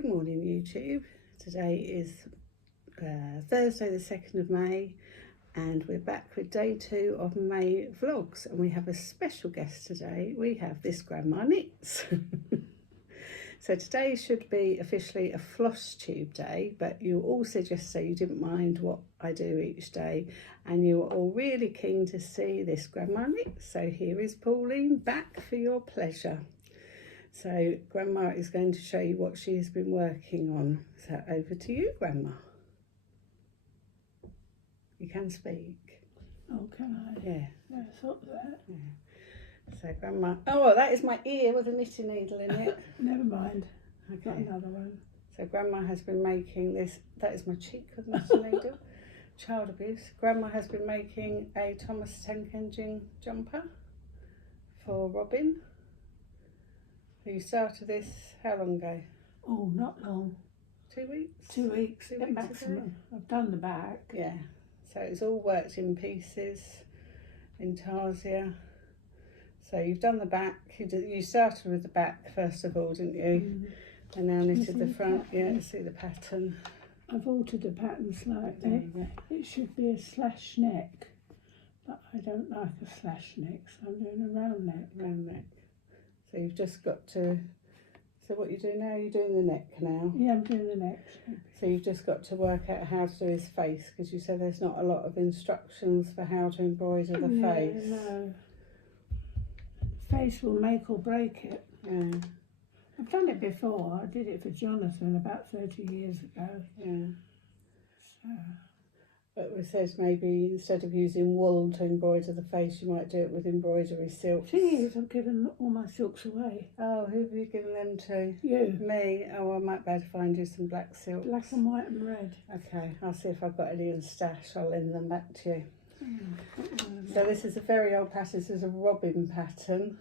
Good morning YouTube. Today is Thursday the 2nd of May and we're back with day 2 of May vlogs, and we have a special guest today. We have this Grandma Knits. So today should be officially a floss tube day, but you all said yesterday you didn't mind what I do each day and you were all really keen to see this Grandma Knits. So here is Pauline back for your pleasure. So Grandma is going to show you what she has been working on. So over to you, Grandma. You can speak. Oh, can I? Yeah. Yeah, I thought that. Yeah. So Grandma, oh well, that is my ear with a knitting needle in it. Never mind. Okay. Got another one. So Grandma has been making this, that is my cheek with a knitting needle. Child abuse. Grandma has been making a Thomas Tank Engine jumper for Robin. You started this how long ago? Oh, not long. 2 weeks? 2 weeks 2 at weeks maximum. ago? I've done the back. Yeah. So it's all worked in pieces, intarsia. So you've done the back. You started with the back first of all, didn't you? And now knitted the front. Yeah, you see the pattern. I've altered the pattern slightly. It should be a slash neck, but I don't like a slash neck, so I'm doing a round neck. Round neck. So you've just got to, so what you do now, you're doing the neck now? Yeah, I'm doing the neck. So you've just got to work out how to do his face, because you said there's not a lot of instructions for how to embroider the face. No. Face will make or break it. Yeah. I've done it before. I did it for Jonathan about 30 years ago. Yeah. So. But we said maybe instead of using wool to embroider the face, you might do it with embroidery silk. Thing is, I've given all my silks away. Oh, who have you given them to? You. Me? Oh, I might be able to find you some black silk. Black and white and red. Okay, I'll see if I've got any in stash. I'll lend them back to you. So this is a very old pattern. This is a Robin pattern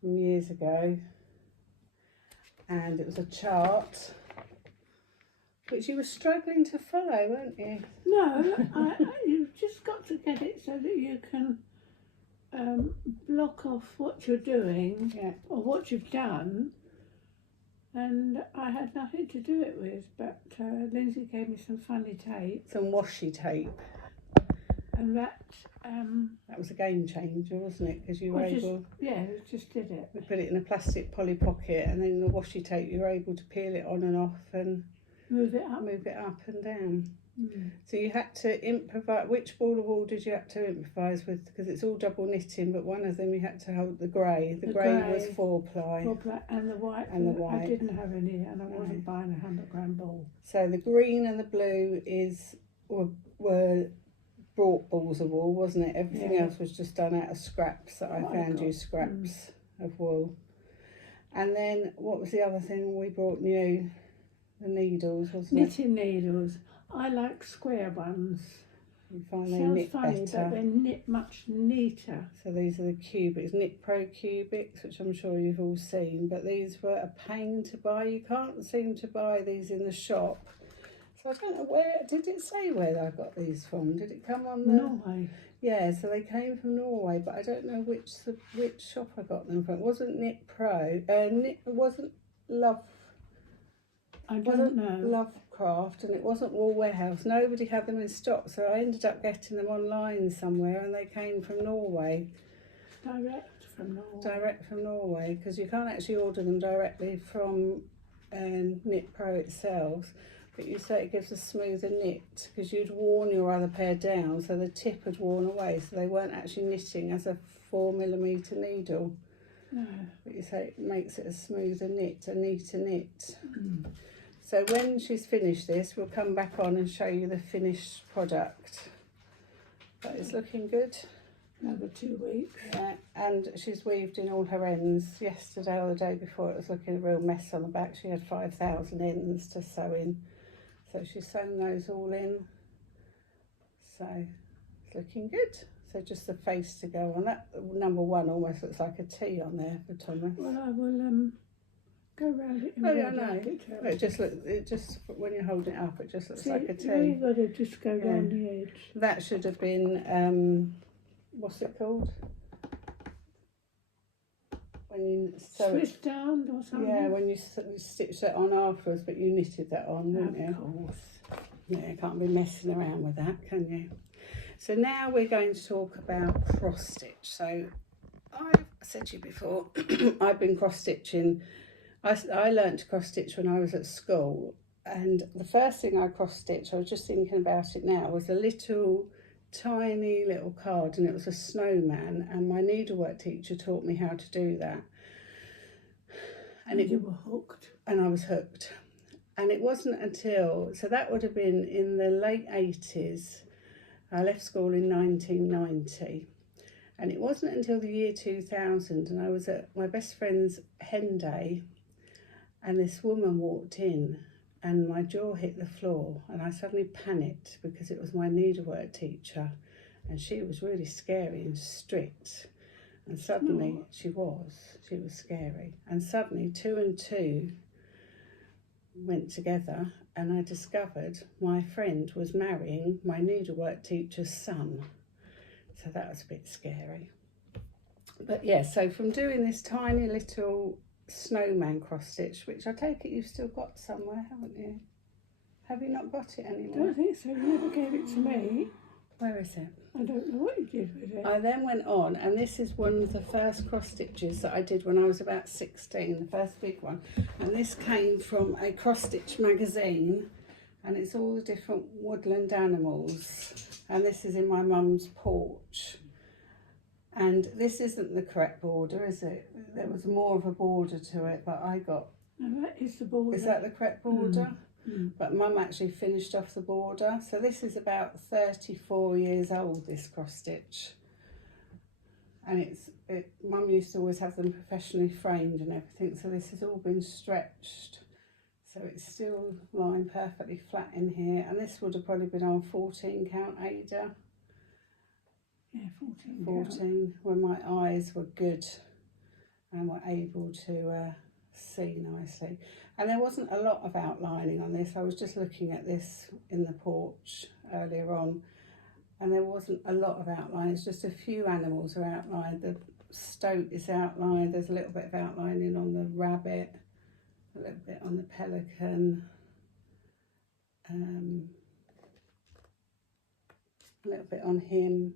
from years ago. And it was a chart, which you were struggling to follow, weren't you? No, you've just got to get it so that you can block off what you're doing, or what you've done. And I had nothing to do it with, but Lindsay gave me some funny tape. Some washi tape. And that was a game changer, wasn't it? Because you were able... Yeah, just did it. We put it in a plastic poly pocket, and then the washi tape, you were able to peel it on and off and... Move it up and down. So you had to improvise. Which ball of wool did you have to improvise with? Because it's all double knitting, but one of them you had to hold the grey. The grey was 4-ply. 4-ply, and the white. And the white. I didn't have any, and I wasn't buying a 100-gram ball. So the green and the blue were brought balls of wool, wasn't it? Everything else was just done out of scraps that I found you, scraps of wool. And then what was the other thing we brought new? The needles, wasn't it? Knitting needles. I like square ones. You find they Sounds knit funny, better. but they knit much neater. So these are the cubics, Knit Pro cubics, which I'm sure you've all seen, but these were a pain to buy. You can't seem to buy these in the shop. So I don't know did it say where I got these from? Did it come on the... Norway. Yeah, so they came from Norway, but I don't know which shop I got them from. It wasn't Knit Pro, it wasn't Love... I don't know. Lovecraft, and it wasn't Wool Warehouse. Nobody had them in stock, so I ended up getting them online somewhere, and they came from Norway. Direct from Norway. Direct from Norway, because you can't actually order them directly from Knit Pro itself, but you say it gives a smoother knit, because you'd worn your other pair down, so the tip had worn away, so they weren't actually knitting as a 4mm needle. No. But you say it makes it a smoother knit, a neater knit. So when she's finished this, we'll come back on and show you the finished product. But it's looking good. Another 2 weeks. Yeah, and she's weaved in all her ends. Yesterday or the day before, it was looking a real mess on the back. She had 5,000 ends to sew in. So she's sewn those all in. So it's looking good. So just the face to go on. That number 1 almost looks like a T on there for Thomas. Well, I will go round it. Oh yeah, no. It just when you're holding it up, it just looks like a T. You've got to just go round the edge. That should have been what's it called? when you sew it. Swiss down or something? Yeah, when you stitch that on afterwards, but you knitted that on, didn't you? Of course. Yeah, you can't be messing around with that, can you? So now we're going to talk about cross stitch. So I've said to you before, I've been cross stitching. I learnt to cross stitch when I was at school, and the first thing I cross stitched, I was just thinking about it now, was a tiny little card, and it was a snowman, and my needlework teacher taught me how to do that. And you were hooked. And I was hooked. And it wasn't until, so that would have been in the late 80s. I left school in 1990. And it wasn't until the year 2000, and I was at my best friend's hen day, and this woman walked in, and my jaw hit the floor, and I suddenly panicked because it was my needlework teacher, and she was really scary and strict. And suddenly she was scary. And suddenly 2 and 2 went together, and I discovered my friend was marrying my needlework teacher's son. So that was a bit scary. But yeah, so from doing this tiny little snowman cross stitch, which I take it you've still got somewhere, haven't you? Have you not got it I anymore? don't think so. You never gave it to me. Where is it? I don't know what you did with it. I then went on, and this is one of the first cross stitches that I did when I was about 16, the first big one. And this came from a cross stitch magazine, and it's all the different woodland animals. And this is in my mum's porch. And this isn't the correct border, is it? There was more of a border to it, but I got... No, that is the border. Is that the correct border? Mm. But Mum actually finished off the border. So this is about 34 years old, this cross stitch. And Mum used to always have them professionally framed and everything. So this has all been stretched. So it's still lying perfectly flat in here. And this would have probably been on 14 count Ada. Yeah, 14. 14, when my eyes were good and were able to see nicely. And there wasn't a lot of outlining on this. I was just looking at this in the porch earlier on, and there wasn't a lot of outline. It's just a few animals are outlined. The stoat is outlined. There's a little bit of outlining on the rabbit, a little bit on the pelican, a little bit on him.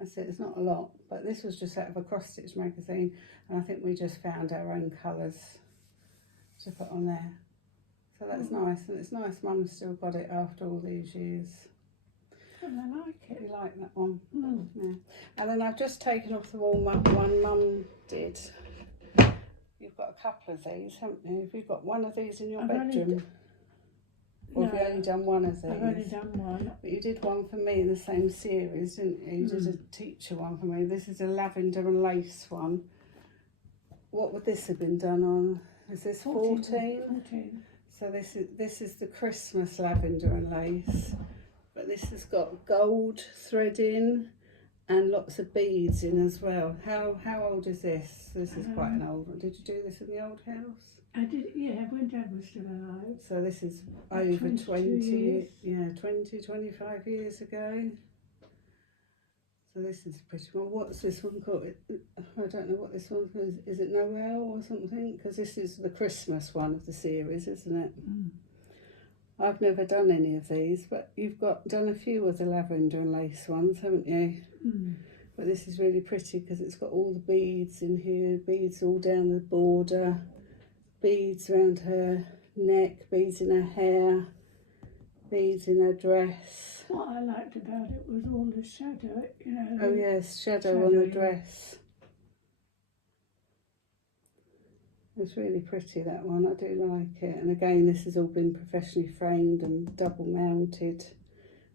I said there's not a lot, but this was just out of a cross stitch magazine, and I think we just found our own colours to put on there. So that's nice, and it's nice Mum's still got it after all these years. And I like it. You like that one? Mm. Yeah. And then I've just taken off the wall one Mum did. You've got a couple of these, haven't you? Have you got one of these in your bedroom? Or have you only done one of these? I've only done one. But you did one for me in the same series, didn't you? You did a teacher one for me. This is a lavender and lace one. What would this have been done on? Is this 14? 14. So this is the Christmas lavender and lace. But this has got gold threading and lots of beads in as well. How old is this? This is quite an old one. Did you do this in the old house? I did, yeah, when Dad was still alive. So this is over 20 years. Yeah, 20, 25 years ago. So this is a pretty one. What's this one called? I don't know what this one's called. Is it Noel or something? Because this is the Christmas one of the series, isn't it? Mm. I've never done any of these, but you've done a few of the lavender and lace ones, haven't you? Mm. But this is really pretty because it's got all the beads in here, beads all down the border, beads around her neck, beads in her hair, beads in her dress. What I liked about it was all the shadow, you know. Oh yes, shadow on the dress. It's really pretty, that one. I do like it. And again, this has all been professionally framed and double mounted.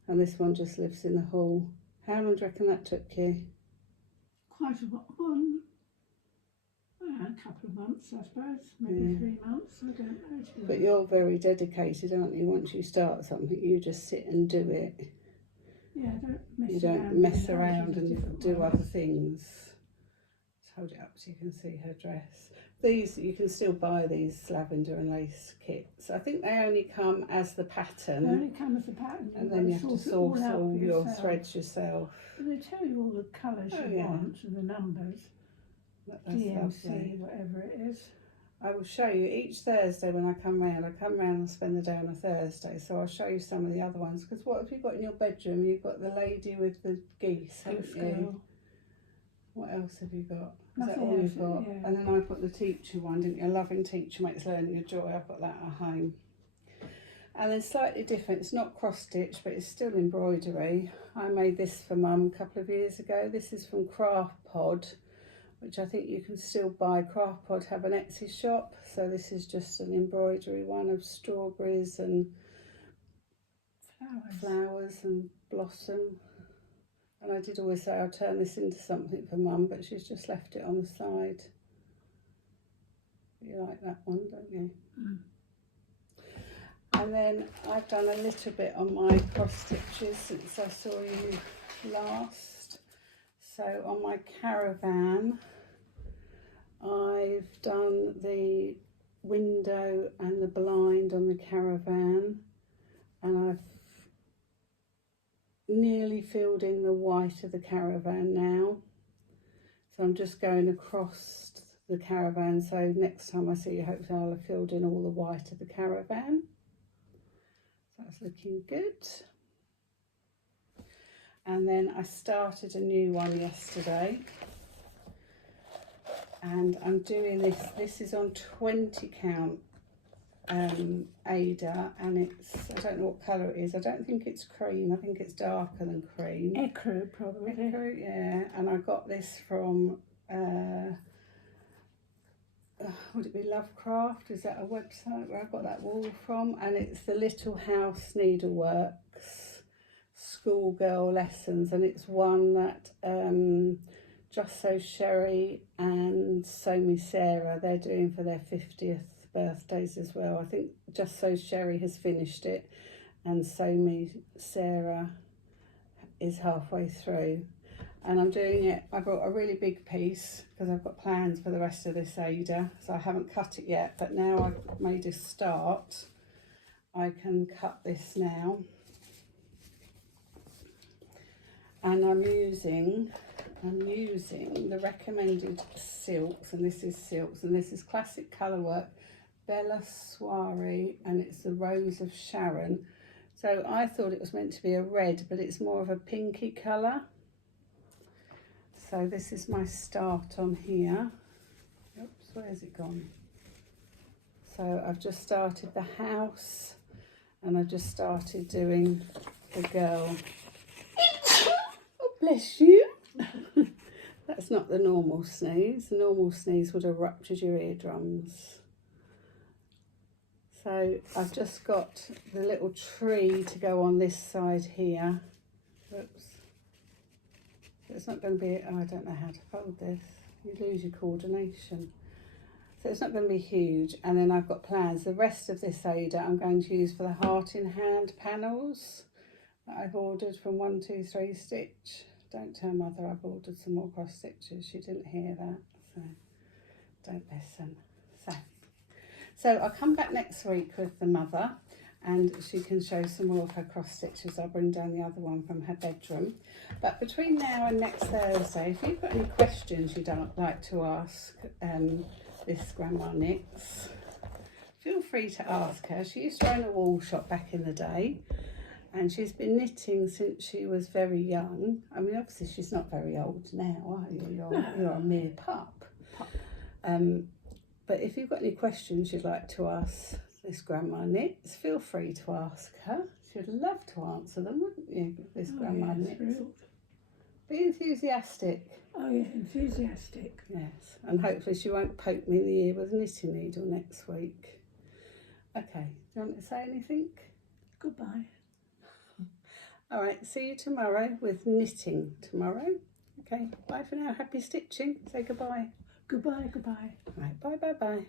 And this one just lives in the hall. How long do you reckon that took you? Quite a one. A couple of months, I suppose. Maybe 3 months. I don't know. But you're very dedicated, aren't you? Once you start something, you just sit and do it. Yeah, I don't mess around. You don't mess around and do other things. Just hold it up so you can see her dress. These, you can still buy these lavender and lace kits. I think they only come as the pattern. They only come as a pattern. And then you have to source all your yourself. threads yourself. And they tell you all the colours you want and the numbers. That's DMC, lovely. whatever it is. I will show you each Thursday when I come round. I come round and spend the day on a Thursday, so I'll show you some of the other ones. Because what have you got in your bedroom? You've got the lady with the geese, haven't Goose you? Girl. What else have you got? Is Nothing that all else, you've got? yeah. And then I put the teacher one, didn't you? A loving teacher makes learning a joy. I've got that at home. And then slightly different, it's not cross stitch, but it's still embroidery. I made this for Mum a couple of years ago. This is from Craft Pod, which I think you can still buy. Craft Pod have an Etsy shop, so this is just an embroidery one of strawberries and flowers and blossom. And I did always say I'll turn this into something for Mum, but she's just left it on the side. You like that one, don't you? Mm. And then I've done a little bit on my cross stitches since I saw you last. So on my caravan, I've done the window and the blind on the caravan, and I've nearly filled in the white of the caravan now. So I'm just going across the caravan, so next time I see you hopefully I'll have filled in all the white of the caravan. That's looking good. And then I started a new one yesterday, and I'm doing this is on 20 count Ada, and it's, I don't know what colour it is, I don't think it's cream, I think it's darker than cream. Ecru, probably. Ecru, yeah, and I got this from would it be Lovecraft? Is that a website where I got that wool from? And it's the Little House Needleworks Schoolgirl Lessons, and it's one that Just So Sherry and So Me Sarah, they're doing for their 50th birthdays as well. I think Just So Sherry has finished it, and So Me Sarah is halfway through. And I'm doing it, I brought a really big piece because I've got plans for the rest of this Ada, so I haven't cut it yet, but now I've made a start, I can cut this now. And I'm using the recommended silks, and this is silks, and this is classic colour work, Bella Soiree, and it's the Rose of Sharon. So I thought it was meant to be a red, but it's more of a pinky colour. So this is my start on here. Oops, where's it gone? So I've just started the house, and I've just started doing the girl. Oh, bless you. That's not the normal sneeze. The normal sneeze would have ruptured your eardrums. So I've just got the little tree to go on this side here. Oops. It's not going to be, oh, I don't know how to fold this. You lose your coordination. So it's not going to be huge. And then I've got plans. The rest of this Ada I'm going to use for the Heart in Hand panels that I've ordered from 123 Stitch. Don't tell Mother I've ordered some more cross stitches. She didn't hear that, so don't listen. So I'll come back next week with the mother, and she can show some more of her cross stitches. I'll bring down the other one from her bedroom. But between now and next Thursday, if you've got any questions you'd like to ask this Grandma Nix, feel free to ask her. She used to own a wool shop back in the day, and she's been knitting since she was very young. I mean, obviously she's not very old now, are you? You're a mere pup. But if you've got any questions you'd like to ask this Grandma Nix, feel free to ask her. She'd love to answer them, wouldn't you, this Grandma Nix? Be enthusiastic. Oh yeah, enthusiastic. Yes, and hopefully she won't poke me in the ear with a knitting needle next week. Okay, do you want me to say anything? Goodbye. All right, see you tomorrow with knitting tomorrow. Okay, bye for now. Happy stitching. Say goodbye. Goodbye, goodbye. All right, bye, bye, bye.